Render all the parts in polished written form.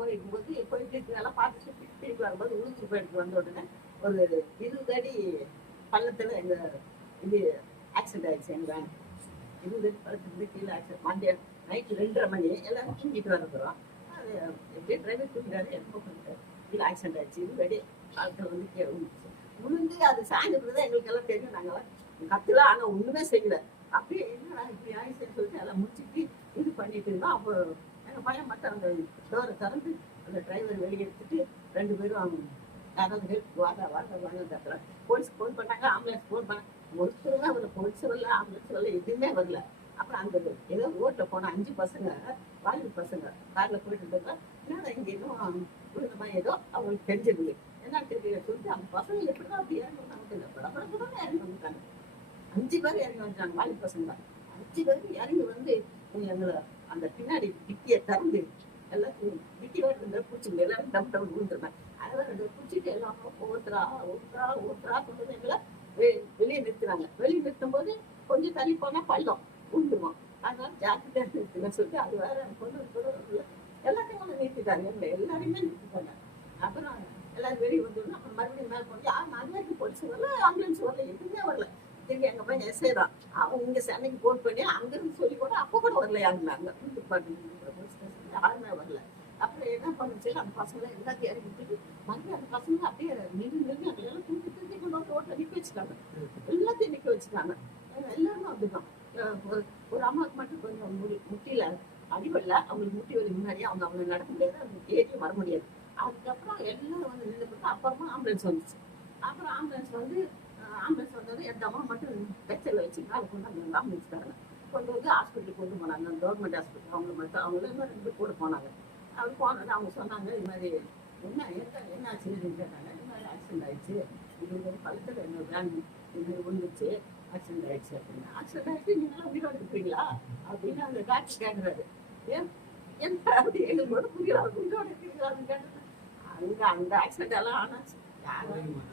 போயிட்டு நல்லா பார்த்துட்டு திருப்பி வரும்போது உளுந்து போயிட்டு வந்த உடனே ஒரு 20 அடி பள்ளத்துல எங்க இது ஆக்சிடென்ட் ஆயிடுச்சு. எங்க வேன் 20 அடி பள்ளத்துக்கு கீழே ஆக்சிடென்ட். மண்டே நைட்டு 2:30 மணி எல்லாரும் தூங்கிட்டு வந்துக்கிறோம். அது எப்படியே டிரைவர் தூங்கிட்டாரு, எப்போ பண்ணிட்டாரு, கீழே ஆக்சிடென்ட் ஆயிடுச்சு. 20 அடி பள்ளத்துல வந்து கீழே விழுந்து அது சாயந்தரம் எங்களுக்கு எல்லாம் தெரியும். நாங்களாம் கத்துல ஆனா ஒண்ணுமே செய்யல. அப்படியே என்னடா இப்படி ஆயிடுச்சுன்னு சொல்லிட்டு எல்லாம் முடிச்சுட்டு இது பண்ணிட்டு இருந்தோம். அப்போ எங்க பையன் மட்டும் அந்த டோரை திறந்து அந்த டிரைவர் வெளியே எடுத்துட்டு 2 பேரும் யாராவது வாங்க வாங்க வாங்க கத்துறாங்க. போலீஸ் ஃபோன் பண்ணாங்க, ஆம்புலன்ஸ் ஃபோன் பண்ணாங்க. ஒருத்தருமே வரல, போலீஸ் வரல, ஆம்புலன்ஸ் வரல, எதுவுமே வரல. அப்புறம் அந்த ஏதோ ரோட்ல போன 5 பசங்க, வாலிப பசங்க கார்ல போயிட்டு இருந்தாங்க. என்னடா இங்க இன்னும் விழுந்த மாதிரி ஏதோ அவங்களுக்கு தெரிஞ்சிருக்கு. என்ன தெரியல சொல்லிட்டு அந்த பசங்க எப்படிதான் அப்படி இறங்கி வந்தாங்க தெரியல. படப்படப்பதான் இறங்கி வந்துட்டாங்க. 5 பேர் இறங்கி வந்துட்டாங்க, வாலிப பசங்க 5 பேரும் இறங்கி வந்து எங்களை அந்த பின்னாடி டிக்கியை திறந்து எல்லாத்தையும் டிக்கியோட இருந்த பூச்சிங்க எல்லாரும் டம் டம் விழுந்துருந்தாங்க. அதெல்லாம் பூச்சிட்டு எல்லாம் ஒவ்வொருத்தரா ஒருத்தரா ஒருத்தரா கொண்டு வந்து எங்களை வெளியே நிறுத்துறாங்க. வெளியே நிறுத்தும் போது கொஞ்சம் தள்ளி போனா பள்ளம் விழுந்துருவோம். அதனால ஜாக்கிரதையா நிறுத்துங்க சொல்லிட்டு அது வேற கொண்டு எல்லாத்தையும் வந்து நிறுத்திட்டாங்க. எங்களை எல்லாரையுமே நிறுத்திட்டாங்க. அப்புறம் எல்லாரும் வெளியே வந்துடணும். அப்புறம் மறுபடியும் மேலே போய் யாரும் அது வரைக்கும் போலீஸ் வரல, ஆம்புலன்ஸ் வரல, எதுவுமே வரல. திரும்பி எங்க பையன் எஸ்ஐ தான், அவங்க இங்க சென்னைக்கு போன் பண்ணி அங்கிருந்து சொல்லி கூட அப்போ கூட வரல. யாருங்க அங்க போலீஸ் ஸ்டேஷன் யாருமே வரல. அப்புறம் என்ன பண்ணுச்சு, அந்த பசங்க எல்லாத்தையும் இறங்கி விட்டுட்டு மறுபடியும் அந்த பசங்க அப்படியே நின்று எல்லாம் தூக்கி தூக்கி கொண்டு வந்து ரோட்ல நிக்க வச்சுட்டாங்க. எல்லாத்தையும் நிக்க வச்சுட்டாங்க. எல்லாருமே அப்படிதான். ஒரு அம்மாவுக்கு மட்டும் கொஞ்சம் முட்டியில அடிபடல, அவங்களுக்கு முட்டி வலி முன்னாடியே அவங்க நடக்க முடியாது, ஏறியும் வர முடியாது. அதுக்கப்புறம் எல்லாரும் வந்து நின்று போட்டு அப்புறமா ஆம்புலன்ஸ் வந்துச்சு. அப்புறம் ஆம்புலன்ஸ் வந்தது என் அம்மா மட்டும் பெச்சரில் வச்சுக்கிட்டு அதை கொண்டு அந்த ஆம்புலன்ஸ் தராங்க. கொண்டு வந்து ஹாஸ்பிட்டலுக்கு கொண்டு போனாங்க, கவர்மெண்ட் ஹாஸ்பிட்டல். அவங்க மட்டும் அவங்களும் 2 கூட போனாங்க. அவங்க போனது அவங்க சொன்னாங்க, இது மாதிரி என்ன ஆச்சுன்னு கேட்டாங்க. இது மாதிரி ஆக்சிடென்ட் ஆயிடுச்சு, இது மாதிரி பள்ளத்தில் என்ன வேன் இது மாதிரி விழுந்துச்சு, ஆக்சிடென்ட் ஆயிடுச்சு அப்படின்னு. ஆக்சிடென்ட் ஆயிடுச்சு, நீங்களாம் உயிரோடு இருப்பீங்களா அப்படின்னு அந்த டாக்டர் கேட்குறாரு. என்ன அப்படி எங்களோட புரியல, உயிரோடு இருக்கீங்களான்னு கேட்டேன். அங்க அந்த ஆக்சிடென்ட் எல்லாம் ஆனாச்சு.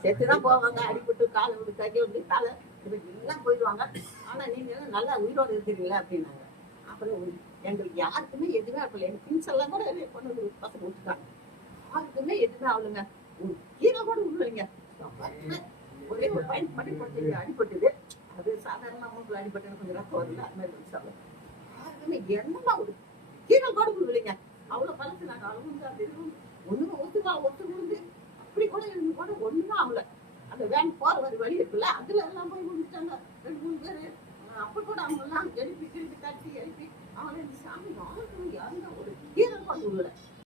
செத்துதான் போவாங்க, அடிபட்டு காலை விட்டு கையை விட்டு காலை எல்லாம் போயிடுவாங்க. ஆனா நீங்க நல்லா உயிரோடு இருக்கிறீங்களா அப்படின்னாங்க. அப்புறம் எங்களுக்கு யாருக்குமே எதுவுமே ஆகல. எங்க திங்ஸ் எல்லாம் கூட கொண்டு பசங்க விட்டுட்டாங்க. யாருக்குமே எதுவுமே ஆகலுங்க. கீழே கூட விடலைங்க. ஒரே ஒரு பையன் மட்டும் அடிபட்டுது. அது சாதாரண மூக்கில் அடிபட்டு கொஞ்சம் ரத்தம் வரல, அது மாதிரி வச்சாங்க. யாருக்குமே என்னமா ஒரு கீழே கூட விடலைங்க. அவ்வளவு பழசு நாங்க அழுகுங்க. ஒண்ணுமே ஒத்து விழுந்து அப்படி கூட இருந்து கூட ஒண்ணுமே ஆகல. அந்த வேன் போற வழி இருக்குல்ல, அதுல எல்லாம் போய் விழுந்துட்டாங்க 2-3 பேரு. அப்ப கூட அவங்க எல்லாம் எழுப்பி தட்டி எழுப்பி அவங்கள சாமி யாருக்கும் ஒரு கீழே கூட விடல.